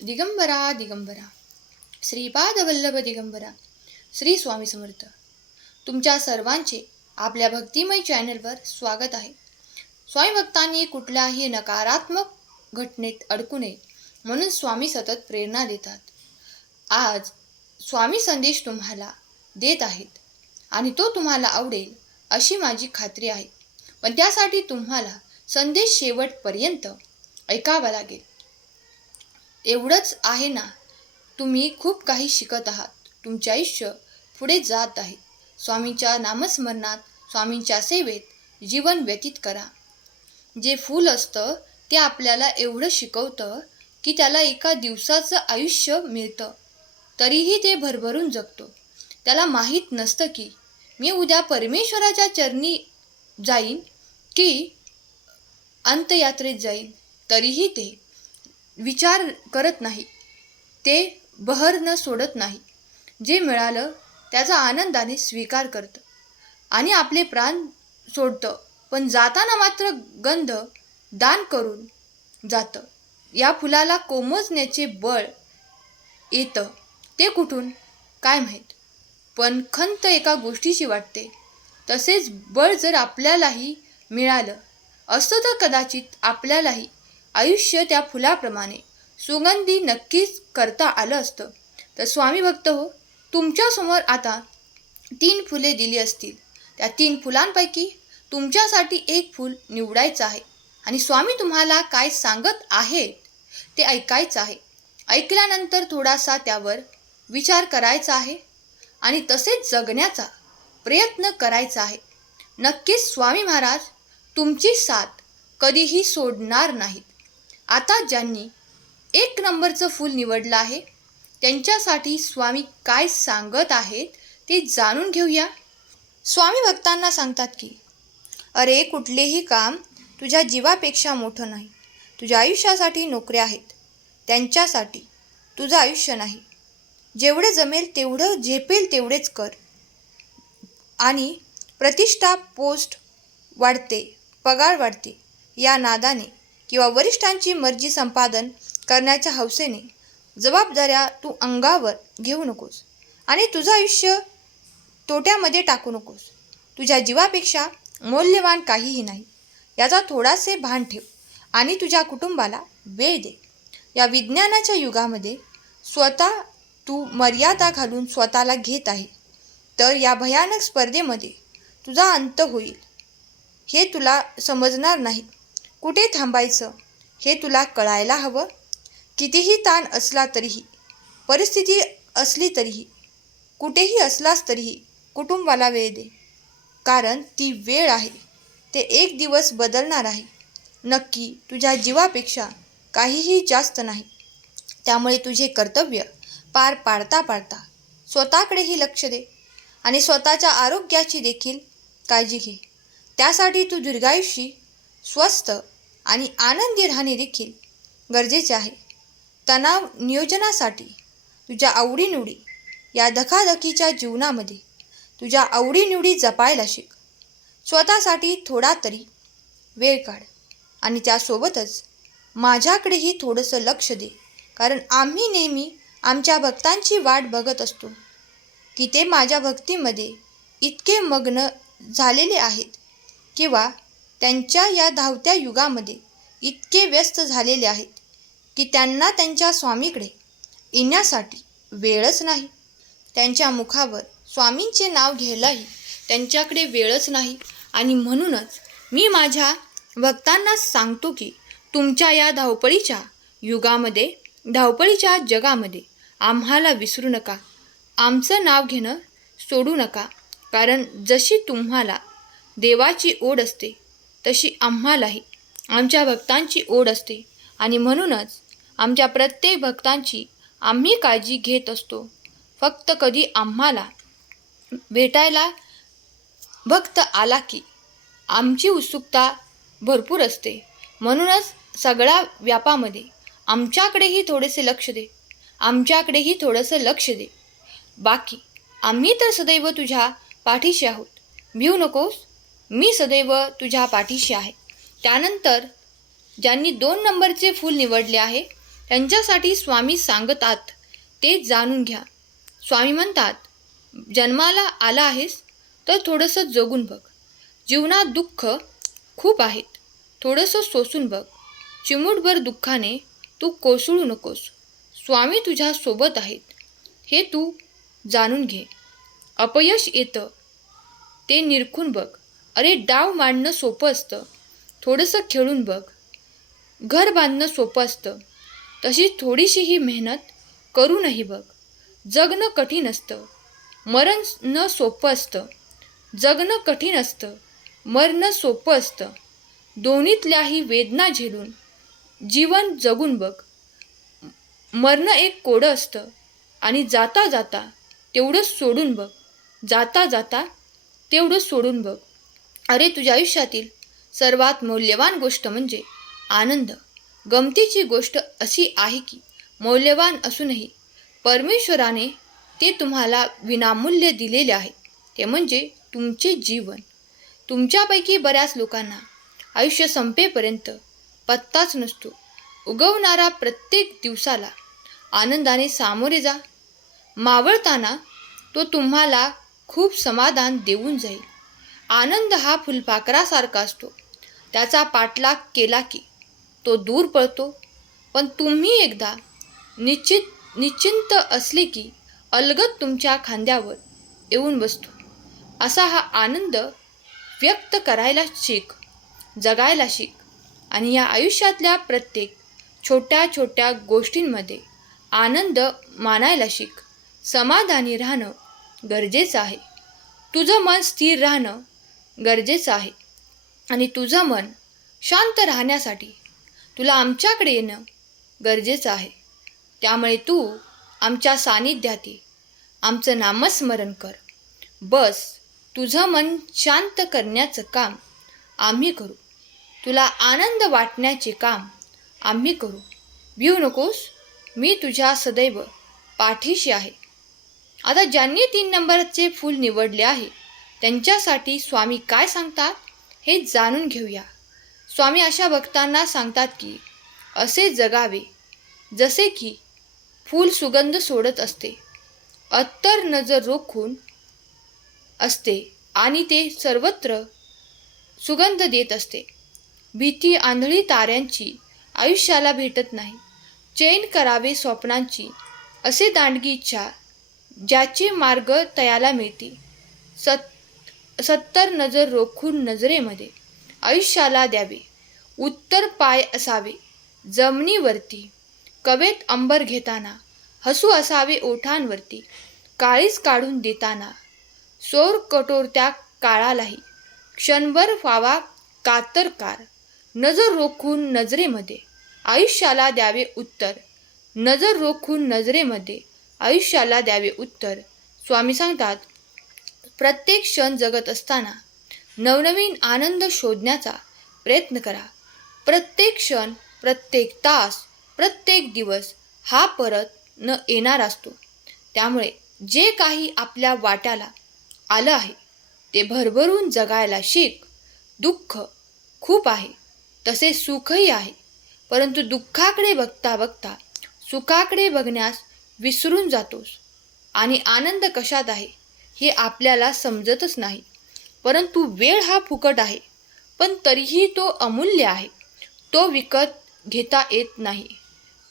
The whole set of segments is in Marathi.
दिगंबरा दिगंबरा श्रीपाद वल्लभ दिगंबरा श्री स्वामी समर्थ. तुमच्या सर्वांचे आपल्या भक्तिमय चॅनलवर स्वागत आहे. स्वामी भक्तांनी कुठल्याही नकारात्मक घटनेत अडकू नये म्हणून स्वामी सतत प्रेरणा देतात. आज स्वामी संदेश तुम्हाला देत आहेत आणि तो तुम्हाला आवडेल अशी माझी खात्री आहे. पण त्यासाठी तुम्हाला संदेश शेवटपर्यंत ऐकावा लागेल. एवढंच आहे ना, तुम्ही खूप काही शिकत आहात. तुमचे आयुष्य पुढे जात आहे. स्वामींच्या नामस्मरणात, स्वामींच्या सेवेत जीवन व्यतीत करा. जे फूल असतं ते आपल्याला एवढं शिकवतं की त्याला एका दिवसाचं आयुष्य मिळतं, तरीही ते भरभरून जगतो. त्याला माहीत नसतं की मी उद्या परमेश्वराच्या चरणी जाईन की अंत्ययात्रेत जाईन. तरीही ते विचार करत नाही, ते बहर सोडत नाही. जे मिळालं त्याचा आनंदाने स्वीकार करतं आणि आपले प्राण सोडतं. पण जाताना मात्र गंध दान करून जातं. या फुलाला कोमजण्याचे बळ येतं ते कुठून काय माहीत, पण खंत एका गोष्टीची वाटते. तसेच बळ जर आपल्यालाही मिळालं असतं तर कदाचित आपल्यालाही आयुष्य त्या फुलाप्रमाणे सुगंधी नक्कीच करता आलं असतं. तर स्वामी भक्त हो, तुमच्यासमोर आता 3 फुले दिली असतील. त्या 3 फुलांपैकी तुमच्यासाठी एक फूल निवडायचं आहे आणि स्वामी तुम्हाला काय सांगत आहेत ते ऐकायचं आहे. ऐकल्यानंतर थोडासा त्यावर विचार करायचा आहे आणि तसेच जगण्याचा प्रयत्न करायचा आहे. नक्कीच स्वामी महाराज तुमची साथ कधीही सोडणार नाहीत. आता ज्यांनी 1 नंबरचं फूल निवडलं आहे त्यांच्यासाठी स्वामी काय सांगत आहेत ते जाणून घेऊया. स्वामी भक्तांना सांगतात की अरे, कुठलेही काम तुझ्या जीवापेक्षा मोठं नाही. तुझ्या आयुष्यासाठी नोकऱ्या आहेत, त्यांच्यासाठी तुझं आयुष्य नाही. जेवढं जमेल तेवढं, झेपेल तेवढेच कर. आणि प्रतिष्ठा, पोस्ट वाढते, पगार वाढते या नादाने किंवा वरिष्ठांची मर्जी संपादन करण्याच्या हौसेने जबाबदाऱ्या तू अंगावर घेऊ नकोस आणि तुझं आयुष्य तोट्यामध्ये टाकू नकोस. तुझ्या जीवापेक्षा मौल्यवान काहीही नाही याचा थोडासे भान ठेव आणि तुझ्या कुटुंबाला वेळ दे. या विज्ञानाच्या युगामध्ये स्वतः तू मर्यादा घालून स्वतःला घेत आहे, तर या भयानक स्पर्धेमध्ये तुझा अंत होईल हे तुला समजणार नाही. कुठे थांबायचं हे तुला कळायला हवं. कितीही ताण असला तरीही, परिस्थिती असली तरीही, कुठेही असलास तरीही कुटुंबाला वेळ दे. कारण ती वेळ आहे, ते एक दिवस बदलणार आहे. नक्की तुझ्या जीवापेक्षा काहीही जास्त नाही. त्यामुळे तुझे कर्तव्य पार पाडता पाडता स्वतःकडेही लक्ष दे आणि स्वतःच्या आरोग्याची देखील काळजी घे. त्यासाठी तू दीर्घायुषी, स्वस्थ आणि आनंदी राहणे देखील गरजेचे आहे. तणाव नियोजनासाठी तुझ्या आवडीनिवडी, या धकाधकीच्या जीवनामध्ये तुझ्या आवडीनिवडी जपायला शिक. स्वतःसाठी थोडा तरी वेळ काढ आणि त्यासोबतच माझ्याकडेही थोडंसं लक्ष दे. कारण आम्ही नेहमी आमच्या भक्तांची वाट बघत असतो की ते माझ्या भक्तीमध्ये इतके मग्न झालेले आहेत किंवा त्यांच्या या धावत्या युगामध्ये इतके व्यस्त झालेले आहेत की त्यांना त्यांच्या स्वामीकडे येण्यासाठी वेळच नाही. त्यांच्या मुखावर स्वामींचे नाव घ्यायलाही त्यांच्याकडे वेळच नाही. आणि म्हणूनच मी माझ्या भक्तांना सांगतो की तुमच्या या धावपळीच्या युगामध्ये, धावपळीच्या जगामध्ये आम्हाला विसरू नका. आमचं नाव घेणं सोडू नका. कारण जशी तुम्हाला देवाची ओढ असते तशी आम्हालाही आमच्या भक्तांची ओढ असते आणि म्हणूनच आमच्या प्रत्येक भक्तांची आम्ही काळजी घेत असतो. फक्त कधी आम्हाला भेटायला भक्त आला की आमची उत्सुकता भरपूर असते. म्हणूनच सगळ्या व्यापामध्ये आमच्याकडेही थोडेसे लक्ष दे, आमच्याकडेही थोडंसं लक्ष दे. बाकी आम्ही तर सदैव तुझ्या पाठीशी आहोत. भिऊ नकोस, मी सदैव तुझ्या पाठीशी आहे. त्यानंतर ज्यांनी 2 नंबरचे फूल निवडले आहे त्यांच्यासाठी स्वामी सांगतात ते जाणून घ्या. स्वामी म्हणतात, जन्माला आला आहेस तर थोडंसं जगून बघ. जीवनात दुःख खूप आहेत, थोडंसं सोसून बघ. चिमूटभर दुःखाने तू कोसळू नकोस. स्वामी तुझ्या सोबत आहेत हे तू जाणून घे. अपयश येतं ते निरखून बघ. अरे डाव मांडणं सोपं असतं, थोडंसं खेळून बघ. घर बांधणं सोपं असतं, तशी थोडीशीही मेहनत करूनही बघ. जगणं कठीण असतं, मरणं सोपं असतं. जगणं कठीण असतं, मरणं सोपं असतं. दोन्हीतल्याही वेदना झेलून जीवन जगून बघ. मरणं एक कोडं असतं आणि जाता जाता तेवढं सोडून बघ. जाता जाता तेवढं सोडून बघ. अरे तुझ्या आयुष्यातील सर्वात मौल्यवान गोष्ट म्हणजे आनंद. गमतीची गोष्ट अशी आहे की मौल्यवान असूनही परमेश्वराने ते तुम्हाला विनामूल्य दिलेले आहे. ते म्हणजे तुमचे जीवन. तुमच्यापैकी बऱ्याच लोकांना आयुष्य संपेपर्यंत पत्ताच नसतो. उगवणारा प्रत्येक दिवसाला आनंदाने सामोरे जा. मावळताना तो तुम्हाला खूप समाधान देऊन जाईल. आनंद हा फुलपाखरासारखा असतो. त्याचा पाठलाग केला की तो दूर पळतो, पण तुम्ही एकदा निश्चिंत असले की अलगद तुमच्या खांद्यावर येऊन बसतो. असा हा आनंद व्यक्त करायला शिक, जगायला शिक आणि या आयुष्यातल्या प्रत्येक छोट्या छोट्या गोष्टींमध्ये आनंद मानायला शिक. समाधानी राहणं गरजेचं आहे. तुझं मन स्थिर राहणं गरजेचं आहे आणि तुझं मन शांत राहण्यासाठी तुला आमच्याकडे येणं गरजेचं आहे. त्यामुळे तू आमच्या सानिध्यात ये, आमचं नामस्मरण कर. बस तुझं मन शांत करण्याचं काम आम्ही करू. तुला आनंद वाटण्याचे काम आम्ही करू. भिऊ नकोस, मी तुझ्या सदैव पाठीशी आहे. आता ज्यांनी 3 नंबरचे फूल निवडले आहे त्यांच्यासाठी स्वामी काय सांगतात हे जाणून घेऊया. स्वामी अशा भक्तांना सांगतात की असे जगावे जसे की फूल सुगंध सोडत असते, अत्तर नजर रोखून असते आणि ते सर्वत्र सुगंध देत असते. भीती आंधळी ताऱ्यांची आयुष्याला भेटत नाही. चैन करावे स्वप्नांची असे दांडगी इच्छा ज्याचे मार्ग तयाला मिळते. सत्तर नजर रोखून नजरेमध्ये आयुष्याला द्यावे. उत्तर पाय असावे जमिनीवरती, कवेत अंबर घेताना हसू असावे ओठांवरती. काळीज काढून देताना सोर कठोरत्या काळालाही क्षणभर व्हावा कातरकार. नजर रोखून नजरेमध्ये आयुष्याला द्यावे उत्तर. नजर रोखून नजरेमध्ये आयुष्याला द्यावे उत्तर. स्वामी सांगतात, प्रत्येक क्षण जगत असताना नवनवीन आनंद शोधण्याचा प्रयत्न करा. प्रत्येक क्षण, प्रत्येक तास, प्रत्येक दिवस हा परत न येणार असतो. त्यामुळे जे काही आपल्या वाट्याला आलं आहे ते भरभरून जगायला शिक. दुःख खूप आहे, तसे सुखही आहे, परंतु दुःखाकडे बघता बघता सुखाकडे बघण्यास विसरून जातोस आणि आनंद कशात आहे हे आपल्याला समजतच नाही. परंतु वेळ हा फुकट आहे, पण तरीही तो अमूल्य आहे. तो विकत घेता येत नाही,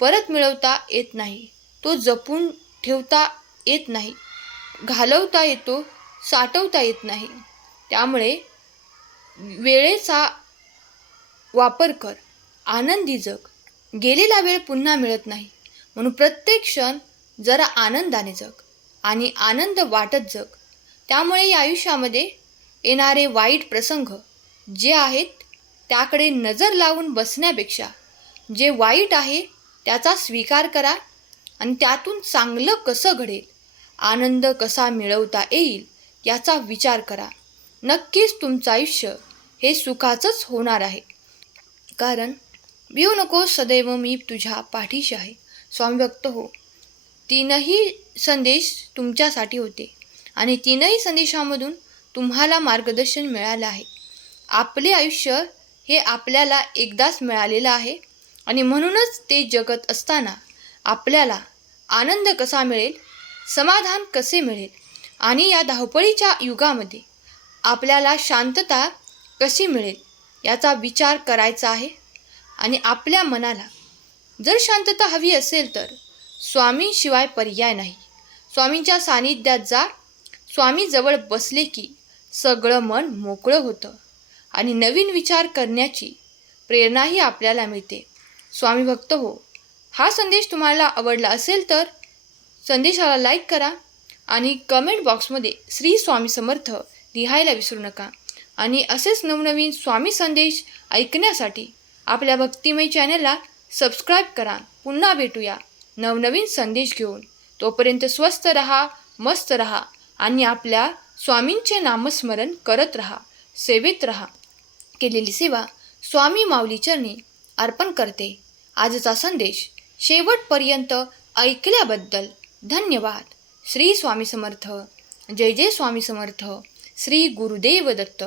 परत मिळवता येत नाही. तो जपून ठेवता येत नाही, घालवता येतो, साठवता येत नाही. त्यामुळे वेळेचा वापर कर, आनंदी जग. गेलेला वेळ पुन्हा मिळत नाही, म्हणून प्रत्येक क्षण जरा आनंदाने जग आणि आनंद वाटत जग. त्यामुळे या आयुष्यामध्ये येणारे वाईट प्रसंग जे आहेत त्याकडे नजर लावून बसण्यापेक्षा जे वाईट आहे त्याचा स्वीकार करा आणि त्यातून चांगलं कसं घडेल, आनंद कसा मिळवता येईल याचा विचार करा. नक्कीच तुमचं आयुष्य हे सुखाचंच होणार आहे. कारण भिऊ नको, सदैव मी तुझ्या पाठीशी आहे. स्वामी भक्त हो, 3ही संदेश तुमच्यासाठी होते आणि 3ही संदेशामधून तुम्हाला मार्गदर्शन मिळालं आहे. आपले आयुष्य हे आपल्याला एकदाच मिळालेलं आहे. आणि म्हणूनच ते जगत असताना आपल्याला आनंद कसा मिळेल, समाधान कसे मिळेल आणि या धावपळीच्या युगामध्ये आपल्याला शांतता कशी मिळेल याचा विचार करायचा आहे. आणि आपल्या मनाला जर शांतता हवी असेल तर स्वामींशिवाय पर्याय नाही. स्वामींच्या सानिध्यात जा. स्वामी जवळ बसले की सगळं मन मोकळं होतं आणि नवीन विचार करण्याची प्रेरणाही आपल्याला मिळते. स्वामी भक्त हो, हा संदेश तुम्हाला आवडला असेल तर संदेशाला लाईक करा आणि कमेंट बॉक्समध्ये श्री स्वामी समर्थ लिहायला विसरू नका. आणि असेच नवनवीन स्वामी संदेश ऐकण्यासाठी आपल्या भक्तिमय चॅनलला सबस्क्राईब करा. पुन्हा भेटूया नवनवीन संदेश घेऊन. तोपर्यंत स्वस्थ रहा, मस्त रहा आणि आपल्या स्वामींचे नामस्मरण करत रहा, सेवेत रहा. केलेली सेवा स्वामी माऊली चरणी अर्पण करते. आजचा संदेश शेवटपर्यंत ऐकल्याबद्दल धन्यवाद. श्री स्वामी समर्थ. जय जय स्वामी समर्थ. श्री गुरुदेव दत्त.